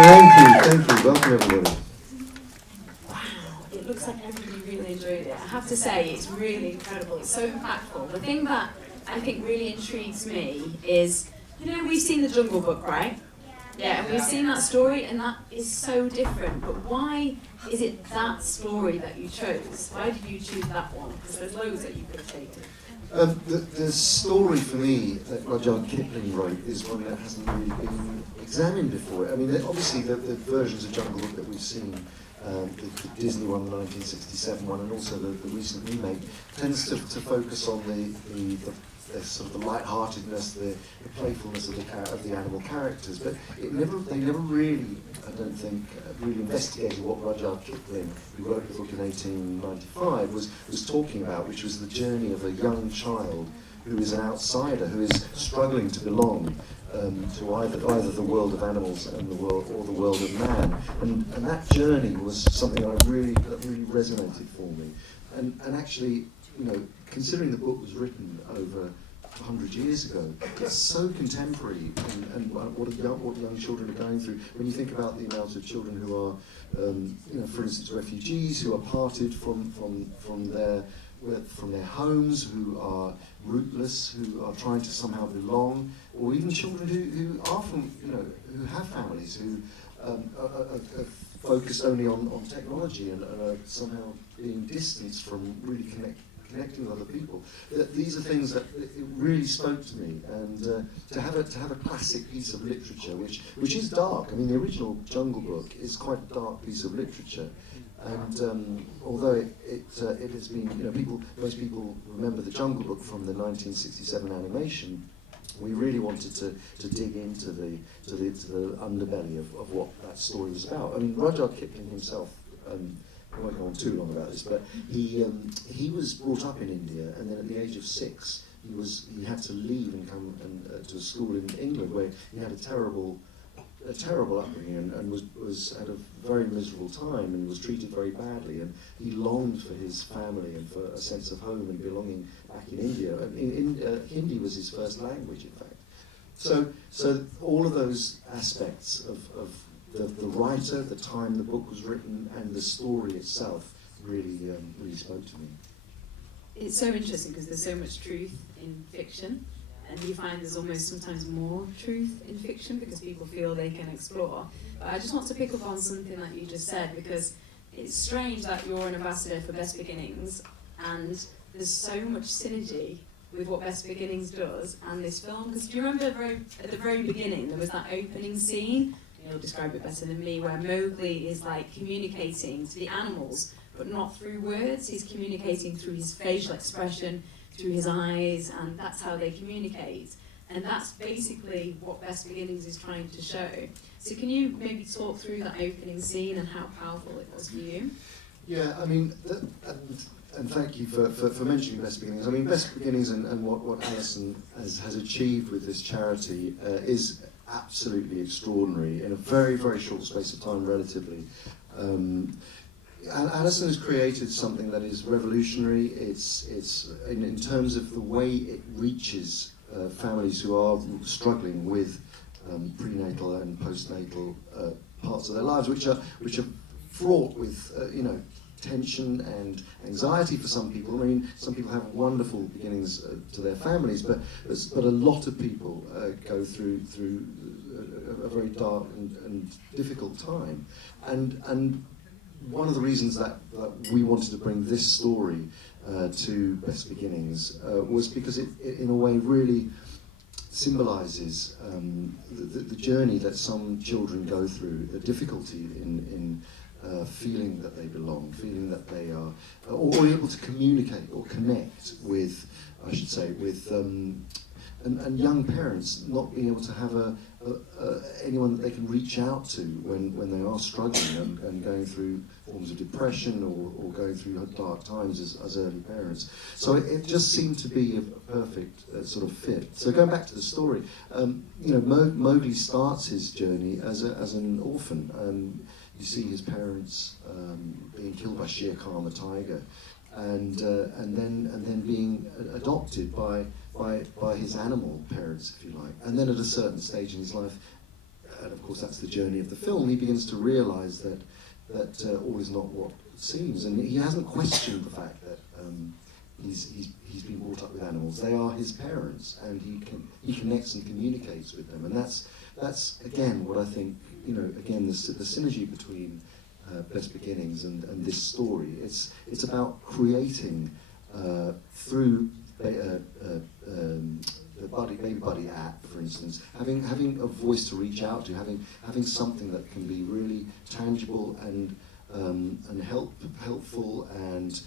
Thank you. Welcome everybody. Wow, it looks like everybody really enjoyed it. I have to say, it's really incredible. It's so impactful. The thing that I think really intrigues me is, we've seen the Jungle Book, right? Yeah, and we've seen that story, and that is so different. But why is it that story that you chose? Why did you choose that one? Because there's loads that you could have taken. The story for me that Rudyard Kipling wrote is one that hasn't really been examined before. I mean, obviously the versions of Jungle Book that we've seen, the Disney one, the 1967 one, and also the recent remake, tends to focus on the sort of the light-heartedness, the playfulness of the animal characters, but they never really, I don't think, really investigated what Rudyard Kipling, who wrote the book in 1895, was talking about, which was the journey of a young child who is an outsider, who is struggling to belong to either the world of animals and the world of man, and that journey was something that really resonated for me, and actually, considering the book was written over 100 years ago, it's so contemporary, and what young children are going through. When you think about the amount of children who are, for instance, refugees who are parted from their homes, who are rootless, who are trying to somehow belong, or even children who are from, who have families who are focused only on technology and are somehow being distanced from really connecting with other people. These are things that it really spoke to me, and to have a classic piece of literature, which is dark. I mean, the original Jungle Book is quite a dark piece of literature, and although it has been, most people remember the Jungle Book from the 1967 animation. We really wanted to dig into the underbelly of what that story was about. I mean, Rudyard Kipling himself. I won't go on too long about this, but he was brought up in India, and then at the age of 6, he had to leave and come to a school in England where he had a terrible upbringing and was had a very miserable time and was treated very badly, and he longed for his family and for a sense of home and belonging back in India. Hindi was his first language, in fact. So all of those aspects of the writer, the time the book was written, and the story itself really spoke to me. It's so interesting because there's so much truth in fiction, and you find there's almost sometimes more truth in fiction because people feel they can explore. But I just want to pick up on something that you just said, because it's strange that you're an ambassador for Best Beginnings, and there's so much synergy with what Best Beginnings does and this film. Because do you remember at the very beginning there was that opening scene? You'll describe it better than me, where Mowgli is like communicating to the animals, but not through words. He's communicating through his facial expression, through his eyes, and that's how they communicate. And that's basically what Best Beginnings is trying to show. So can you maybe talk through that opening scene and how powerful it was for you? Yeah, I mean, and thank you for mentioning Best Beginnings. I mean, Best Beginnings and what Alison has achieved with this charity is absolutely extraordinary in a very, very short space of time, relatively. Alison has created something that is revolutionary. It's in terms of the way it reaches families who are struggling with prenatal and postnatal parts of their lives, which are fraught with tension and anxiety for some people. I mean, some people have wonderful beginnings to their families, but a lot of people go through a very dark and difficult time. And one of the reasons that we wanted to bring this story to Best Beginnings was because it in a way really symbolises the journey that some children go through, the difficulty in feeling that they belong, feeling that they are, or able to communicate or connect with, I should say, with, and young parents not being able to have anyone that they can reach out to when they are struggling and going through forms of depression or going through dark times as early parents. So it just seemed to be a perfect sort of fit. So going back to the story, Mowgli starts his journey as an orphan, and you see his parents being killed by Shere Khan, the tiger, and then being adopted by his animal parents, if you like. And then at a certain stage in his life, and of course that's the journey of the film, he begins to realise that all is not what it seems, and he hasn't questioned the fact that he's been brought up with animals. They are his parents, and he connects and communicates with them, and that's again what I think, you know, again the synergy between Best Beginnings and this story. It's about creating through the Baby Buddy app, for instance, having a voice to reach out to, having something that can be really tangible and helpful and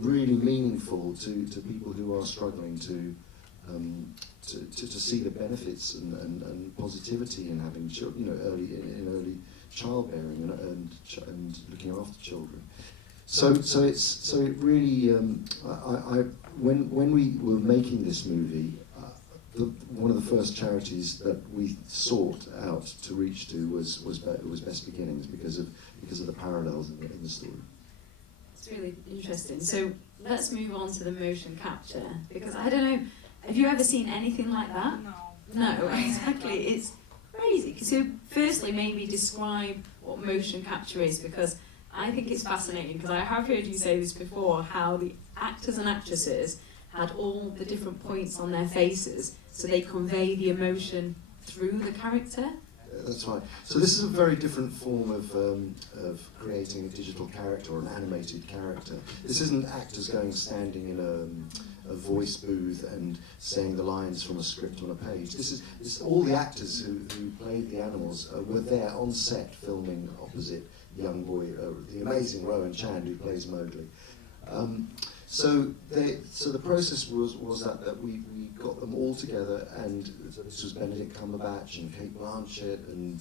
really meaningful to people who are struggling to see the benefits and positivity in having children, you know, early childbearing and looking after children. So it really when we were making this movie, one of the first charities that we sought out to reach to was Best Beginnings because of the parallels in the story. It's really interesting. So let's move on to the motion capture, because I don't know, have you ever seen anything like that? No, exactly. It's crazy. So firstly, maybe describe what motion capture is, because I think it's fascinating, because I have heard you say this before, how the actors and actresses had all the different points on their faces, so they convey the emotion through the character. That's right. So this is a very different form of creating a digital character or an animated character. This isn't actors standing in a voice booth and saying the lines from a script on a page. This is all the actors who played the animals were there on set filming opposite the young boy, the amazing Rowan Chand, who plays Mowgli. So the process was that we got them all together, and this was Benedict Cumberbatch and Kate Blanchett and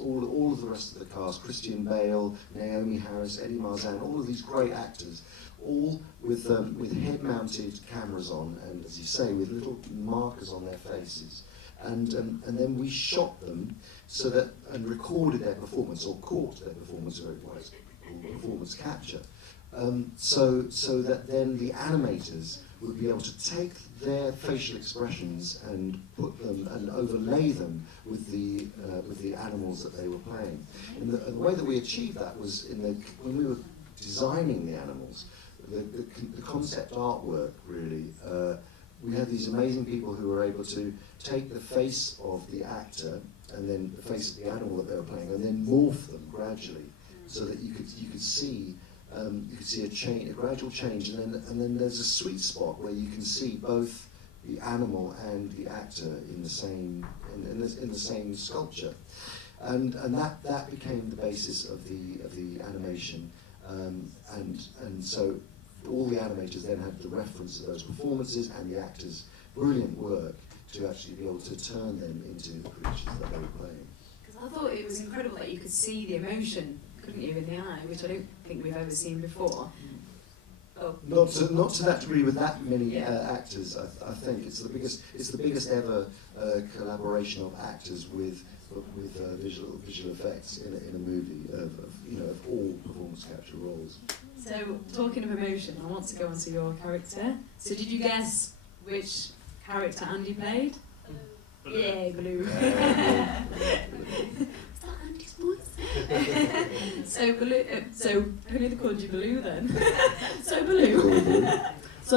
all of the rest of the cast, Christian Bale, Naomi Harris, Eddie Marzan, all of these great actors, all with head-mounted cameras on, and as you say, with little markers on their faces, and then we shot them so that and recorded their performance, or caught their performance, or what is called performance capture. So that then the animators would be able to take their facial expressions and put them and overlay them with the animals that they were playing. And the way that we achieved that was when we were designing the animals, the concept artwork really. We had these amazing people who were able to take the face of the actor and then the face of the animal that they were playing, and then morph them gradually, so that you could see. You can see a gradual change, and then there's a sweet spot where you can see both the animal and the actor in the same sculpture, and that became the basis of the animation, and so all the animators then had the reference of those performances and the actors' brilliant work to actually be able to turn them into the creatures that they were playing. Because I thought it was incredible that you could see the emotion, couldn't you, in the eye, which I don't think we've ever seen before. Oh. Not to that degree with that many actors. I think it's the biggest ever collaboration of actors with visual effects in a movie of all performance capture roles. So talking of emotion, I want to go on to your character. So did you guess which character Andy played? Blue. Yeah, Blue. So Baloo, so who they called you Baloo then? So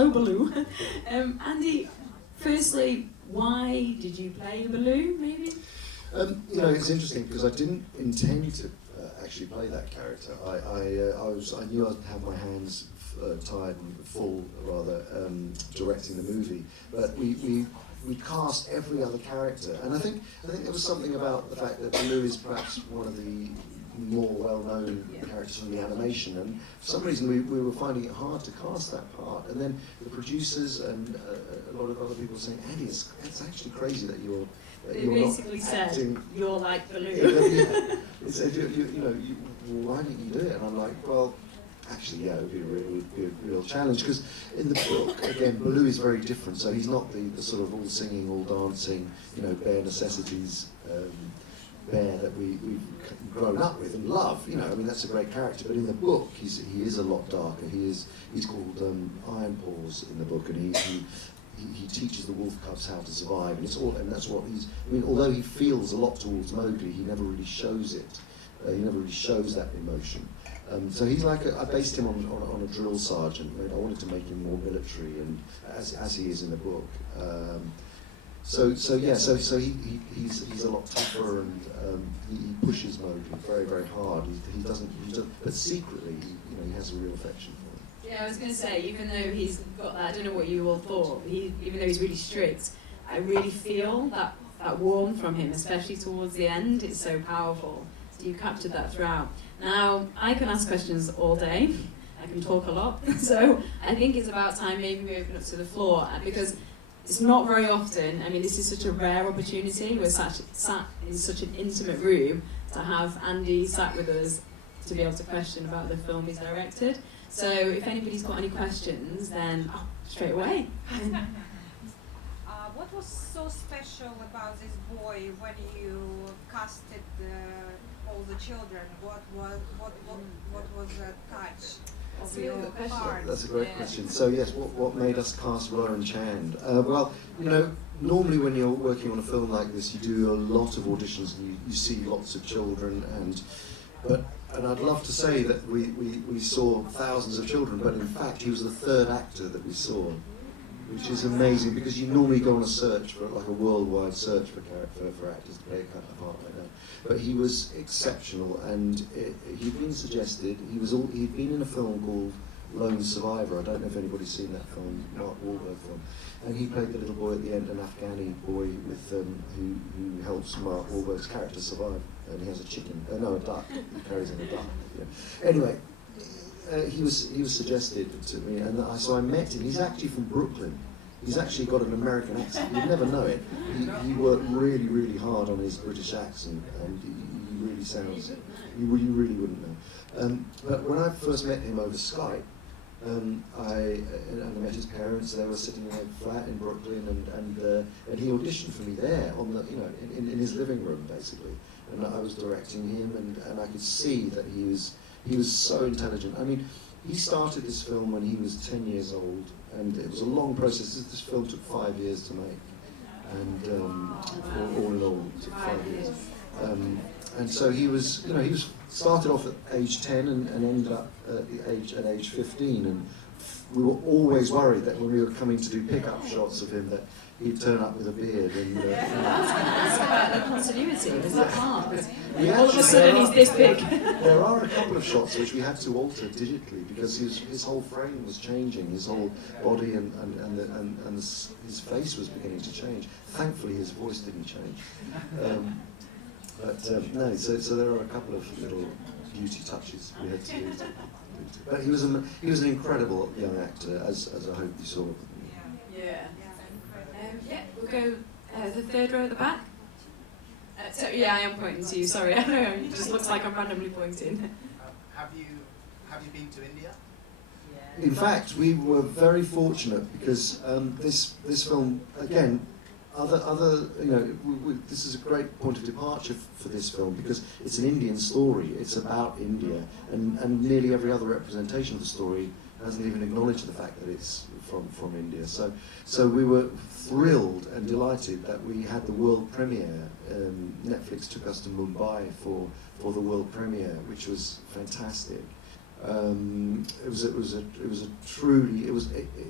Baloo. Andy, firstly, why did you play Baloo, maybe? It's interesting because I didn't intend to actually play that character. I knew I'd have my hands tied and full, rather, directing the movie. But we cast every other character, and I think there was something about the fact that Baloo is perhaps one of the more well-known characters from the animation, and for some reason we were finding it hard to cast that part. And then the producers and a lot of other people were saying, Andy, it's actually crazy that you're basically not said, acting. You're like Baloo. They said, why didn't you do it? And I'm like, well, actually, it would be a real challenge, because in the book, again, Baloo is very different. So he's not the sort of all singing, all dancing, bare necessities bear that we've grown up with and love. That's a great character. But in the book, he is a lot darker. He's called Iron Paws in the book, and he teaches the wolf cubs how to survive, and that's what he's. I mean, although he feels a lot towards Mowgli, he never really shows it. He never really shows that emotion. So he's like I based him on a drill sergeant. I mean, I wanted to make him more military, and as he is in the book. So he's a lot tougher, and he pushes Mowgli very, very hard. He doesn't, but secretly, he has a real affection for him. Yeah, I was going to say, even though he's got that, I don't know what you all thought, even though he's really strict, I really feel that warmth from him, especially towards the end. It's so powerful. So you captured that throughout. Now, I can ask questions all day. I can talk a lot. So I think it's about time maybe we open up to the floor, because it's not very often, I mean, this is such a rare opportunity. We're sat in such an intimate room to have Andy sat with us to be able to question about the film he's directed. So if anybody's got any questions, then straight away. What was so special about this boy when you casted all the children? What was the touch of your heart? That's a great question. So yes, what made us cast Roy and Chand? Well, normally when you're working on a film like this, you do a lot of auditions and you see lots of children, and I'd love to say that we saw thousands of children, but in fact he was the third actor that we saw, which is amazing, because you normally go on a search for like a worldwide search for actors to play a part like that. But he was exceptional, and he'd been suggested. He'd been in a film called Lone Survivor. I don't know if anybody's seen that film, Mark Wahlberg film, and he played the little boy at the end, an Afghani boy with who helps Mark Wahlberg's character survive, and he has a chicken, a duck. He carries in a duck. Yeah. Anyway, he was suggested to me, and so I met him. He's actually from Brooklyn. He's actually got an American accent. You'd never know it. He worked really, really hard on his British accent, and he really sounds. You really wouldn't know. But when I first met him over Skype, I met his parents. They were sitting in a flat in Brooklyn, and he auditioned for me there on the in his living room basically, and I was directing him, and I could see that he was so intelligent. I mean, he started this film when he was 10 years old, and it was a long process. This film took 5 years to make, and all in all, it took 5 years. And so he was started off at age 10 and ended up at age 15, and we were always worried that when we were coming to do pickup shots of him that he'd turn up with a beard. And Ask about the continuity. Was that hard? Yeah, all of a sudden he's this big. There are a couple of shots which we had to alter digitally because his whole frame was changing, his whole body and his face was beginning to change. Thankfully, his voice didn't change. No, so there are a couple of little beauty touches we had to do. But he was an incredible young actor, as I hope you saw. Yeah. We'll go the third row at the back. I am pointing to you. Sorry, I know it just looks like I'm randomly pointing. Have you been to India? In fact, we were very fortunate because this film again. This is a great point of departure for this film because it's an Indian story. It's about India, and nearly every other representation of the story hasn't even acknowledged the fact that it's from India. So we were thrilled and delighted that we had the world premiere. Netflix took us to Mumbai for the world premiere, which was fantastic. It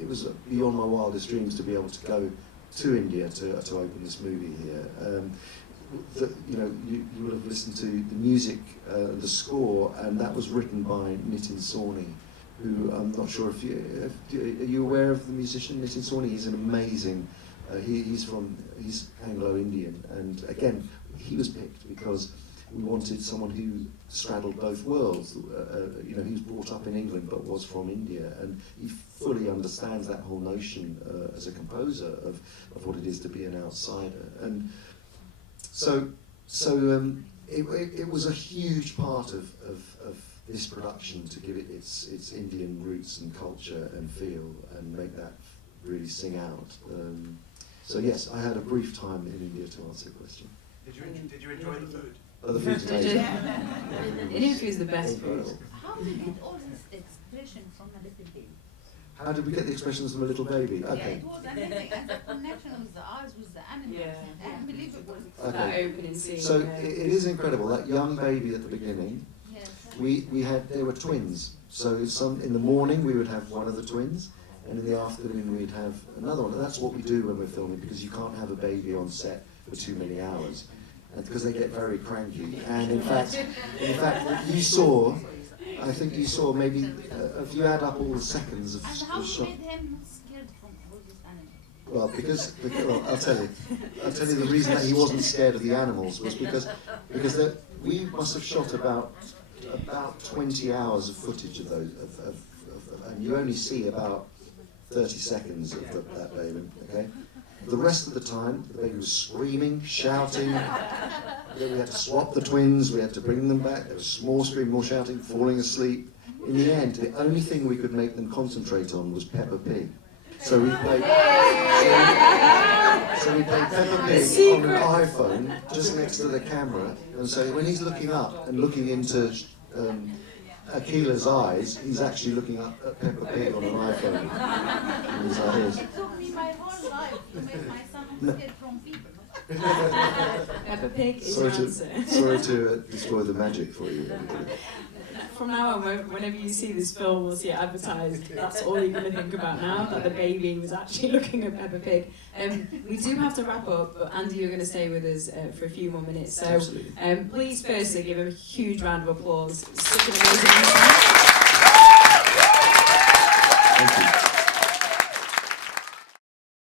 was beyond my wildest dreams to be able to go to India to open this movie here. You would have listened to the music, the score, and that was written by Nitin Sawhney, who I'm not sure if are you aware of the musician Nitin Sawhney? He's an amazing. He's Anglo-Indian, and again, he was picked because we wanted someone who straddled both worlds. He was brought up in England but was from India, and he fully understands that whole notion as a composer of what it is to be an outsider. And so it was a huge part of this production to give it its Indian roots and culture and feel and make that really sing out. So yes, I had a brief time in India to answer your question. Did you enjoy the food? The food's amazing. Indian food is the best food. How did you get all this expression from a little baby? How did we get the expressions from a little baby? Yeah, Okay. it was amazing, and the connection with the eyes with the animals, Yeah. unbelievable. That Okay. opening scene. So yeah. it is incredible. That young baby at the beginning, Yes. they were twins. So in the morning we would have one of the twins, and in the afternoon we'd have another one. And that's what we do when we're filming, because you can't have a baby on set for too many hours, because they get very cranky. And in fact, you saw. I think you saw maybe, if you add up all the seconds of And how you shot. made him not scared from all these animals? Well, well, I'll tell you the reason that he wasn't scared of the animals was because we must have shot about 20 hours of footage of those, and you only see about 30 seconds of that baby. Okay, the rest of the time the baby was screaming, shouting. We had to swap the twins. We had to bring them back. There was more screaming, more shouting, falling asleep. In the end, the only thing we could make them concentrate on was Peppa Pig. So we played Peppa Pig on an iPhone just next to the camera, and so when he's looking up and looking into Akila's eyes, he's actually looking up at Peppa Pig on an iPhone. And he's like this. It took me my whole life to make my son not scared from people. Peppa Pig is your answer. Sorry to destroy the magic for you. From now on, whenever you see this film or see it advertised, that's all you're going to think about now, that the baby was actually looking at Peppa Pig. We do have to wrap up, but Andy, you're going to stay with us for a few more minutes. So please firstly give him a huge round of applause. It's such an amazing insight. Thank you.